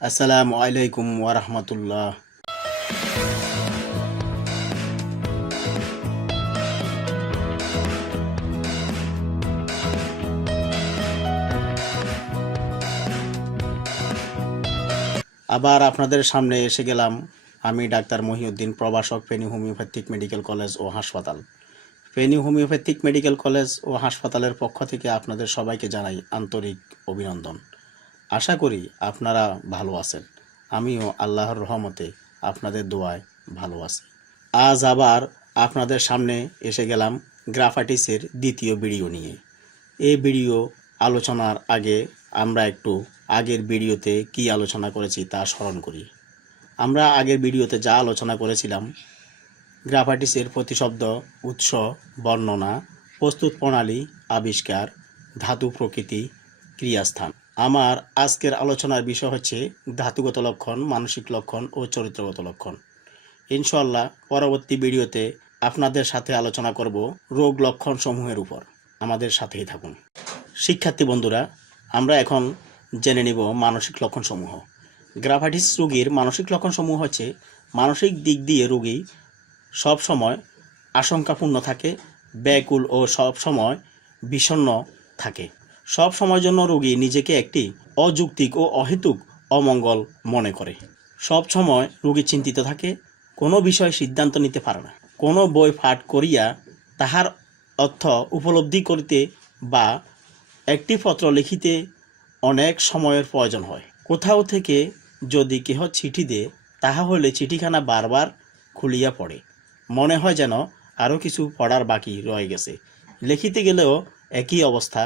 আসসালামু আলাইকুম ওরহমতুল্লাহ আবার আপনাদের সামনে এসে গেলাম আমি ডাক্তার মহিউদ্দিন, প্রভাষক ফেনী হোমিওপ্যাথিক মেডিকেল কলেজ ও হাসপাতাল। ফেনী হোমিওপ্যাথিক মেডিকেল কলেজ ও হাসপাতালের পক্ষ থেকে আপনাদের সবাইকে জানাই আন্তরিক অভিনন্দন। আশা করি আপনারা ভালো আছেন। আমিও আল্লাহর রহমতে আপনাদের দোয়ায় ভালো আছি। আজ আবার আপনাদের সামনে এসে গেলাম গ্রাফাইটিসের দ্বিতীয় ভিডিও নিয়ে। এই ভিডিও আলোচনার আগে আমরা একটু আগের ভিডিওতে কি আলোচনা করেছি তা স্মরণ করি। আমরা আগের ভিডিওতে যা আলোচনা করেছিলাম, গ্রাফাইটিসের প্রতিশব্দ, উৎস, বর্ণনা, প্রস্তুত প্রণালী, আবিষ্কার, ধাতু প্রকৃতি, ক্রিয়াস্থান। আমার আজকের আলোচনার বিষয় হচ্ছে ধাতুগত লক্ষণ, মানসিক লক্ষণ ও চরিত্রগত লক্ষণ। ইনশাল্লাহ পরবর্তী ভিডিওতে আপনাদের সাথে আলোচনা করব রোগ লক্ষণ সমূহের উপর। আমাদের সাথেই থাকুন। শিক্ষার্থী বন্ধুরা, আমরা এখন জেনে নিব মানসিক লক্ষণসমূহ গ্রাফাইটিস রোগীর মানসিক লক্ষণসমূহ হচ্ছে মানসিক দিক দিয়ে রোগী সব সময় আশঙ্কাপূর্ণ থাকে, ব্যাকুল ও সব সময় বিষণ্ণ থাকে। সব সময়ের জন্য রোগী নিজেকে একটি অযৌক্তিক ও অহেতুক অমঙ্গল মনে করে। সব সময় রোগী চিন্তিত থাকে, কোনো বিষয়ে সিদ্ধান্ত নিতে পারে না। কোনো বই পাঠ করিয়া তাহার অর্থ উপলব্ধি করিতে বা একটি পত্র লিখিতে অনেক সময়ের প্রয়োজন হয়। কোথাও থেকে যদি কেহ চিঠি দেয়, তাহা হলে চিঠিখানা বারবার খুলিয়া পড়ে। মনে হয় যেন আরও কিছু পড়ার বাকি রয়ে গেছে। লিখিতে গেলেও একই অবস্থা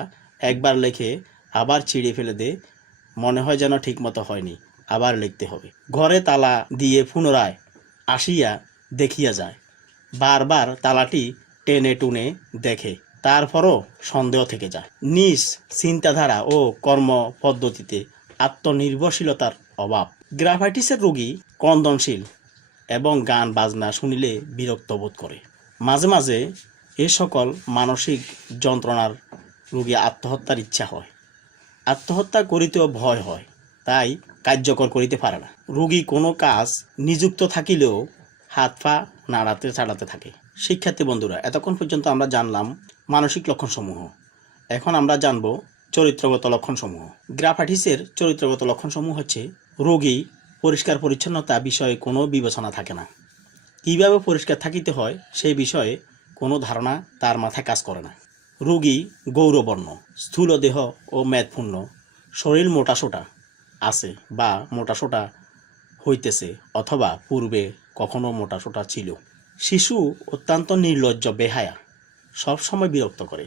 একবার লেখে আবার ছিঁড়ে ফেলে দে, মনে হয় যেন ঠিকমতো হয়নি, আবার লিখতে হবে। ঘরে তালা দিয়ে পুনরায় আসিয়া দেখিয়া যায়। বারবার তালাটি টেনে টুনে দেখে, তারপরও সন্দেহ থেকে যায়। নিজ চিন্তাধারা ও কর্ম পদ্ধতিতে আত্মনির্ভরশীলতার অভাব। গ্রাফাইটিসের রোগী ক্রন্দনশীল এবং গান বাজনা শুনিলে বিরক্ত বোধ করে। মাঝে মাঝে এ সকল মানসিক যন্ত্রণার রোগী আত্মহত্যার ইচ্ছা হয়। আত্মহত্যা করিতেও ভয় হয়, তাই কার্যকর করিতে পারে না। রোগী কোনো কাজ নিযুক্ত থাকিলেও হাত পা নাড়াতে ছাড়াতে থাকে। শিক্ষার্থী বন্ধুরা, এতক্ষণ পর্যন্ত আমরা জানলাম মানসিক লক্ষণসমূহ। এখন আমরা জানব চরিত্রগত লক্ষণসমূহ। গ্রাফাইটিসের চরিত্রগত লক্ষণসমূহ হচ্ছে রোগী পরিষ্কার পরিচ্ছন্নতা বিষয়ে কোনো বিবেচনা থাকে না। কীভাবে পরিষ্কার থাকিতে হয় সেই বিষয়ে কোনো ধারণা তার মাথায় কাজ করে না। রোগী গৌরবর্ণ স্থূল দেহ ও মেদপূর্ণ, শরীর মোটাসোটা আছে বা মোটাসোটা হইতেছে অথবা পূর্বে কখনো মোটাসোটা ছিল। শিশু অত্যন্ত নির্লজ্জ, বেহায়া, সবসময় বিরক্ত করে।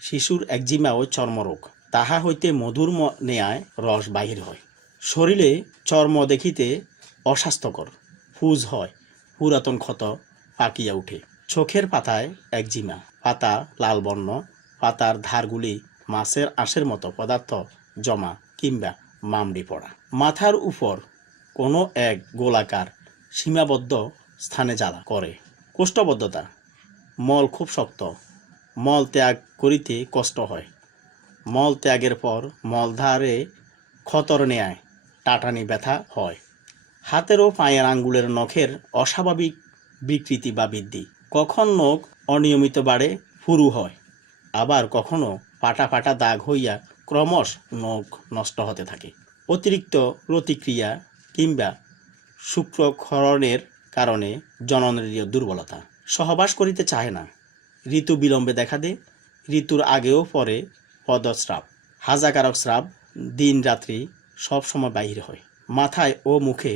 শিশুর একজিমা ও চর্মরোগ, তাহা হইতে মধুর নেয়ায় রস বাহির হয়। শরীরে চর্ম দেখিতে অস্বাস্থ্যকর, ফুজ হয়, পুরাতন ক্ষত পাকিয়া উঠে। চোখের পাতায় একজিমা পাতা লাল বর্ণ, পাতার ধারগুলি মাছের আঁশের মতো পদার্থ জমা কিংবা মামড়ি পড়া। মাথার উপর কোনো এক গোলাকার সীমাবদ্ধ স্থানে জ্বালা করে। কোষ্ঠবদ্ধতা। মল খুব শক্ত। মল ত্যাগ করিতে কষ্ট হয়। মল ত্যাগের পর মলধারে খতর নেয় টাটানি ব্যথা হয়। হাতের ও পায়ের আঙ্গুলের নখের অস্বাভাবিক বিকৃতি বা বৃদ্ধি। কখন নখ অনিয়মিত বাড়ে ফুরু হয়, আবার কখনো পাটা পাটা দাগ হইয়া ক্রমশ নখ নষ্ট হতে থাকে। অতিরিক্ত প্রতিক্রিয়া কিংবা শুক্রক্ষরণের কারণে জননেন্দ্রিয় দুর্বলতা। সহবাস করিতে চায় না। ঋতু বিলম্বে দেখা দেয় ঋতুর আগেও পরে পদস্রাব। হাজাকারক স্রাব দিন রাত্রি সব সময় বাহির হয়। মাথায় ও মুখে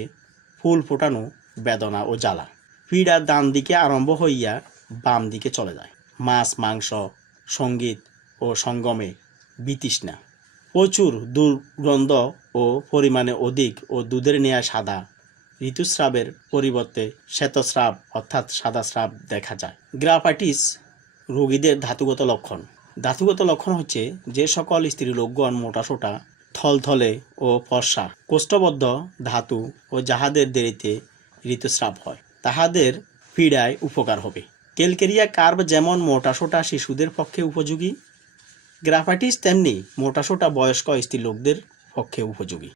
ফুল ফোটানো বেদনা ও জ্বালা। পীড়া ডান দিকে আরম্ভ হইয়া বাম দিকে চলে যায়। মাছ, মাংস, সংগীত ও সঙ্গমে বিতৃষ্ণা। প্রচুর দুর্গন্ধ ও পরিমাণে অধিক ও দুধের নেয়া সাদা ঋতুস্রাবের পরিবর্তে শ্বেতস্রাব অর্থাৎ সাদা স্রাব দেখা যায়। গ্রাফাইটিস রোগীদের ধাতুগত লক্ষণ। ধাতুগত লক্ষণ হচ্ছে যে সকল স্ত্রীলোকগণ মোটাসোটা, থলথলে ও ফর্সা, কোষ্ঠবদ্ধ ধাতু ও যাহাদের দেরিতে ঋতুস্রাব হয়। তাহাদের পীড়ায় উপকার হবে। কেলকেরিয়া কার্ভ যেমন মোটাসোটা শিশুদের পক্ষে উপযোগী, গ্রাফাইটিস তেমনি মোটাসোটা বয়স্ক স্ত্রী লোকদের পক্ষে উপযোগী।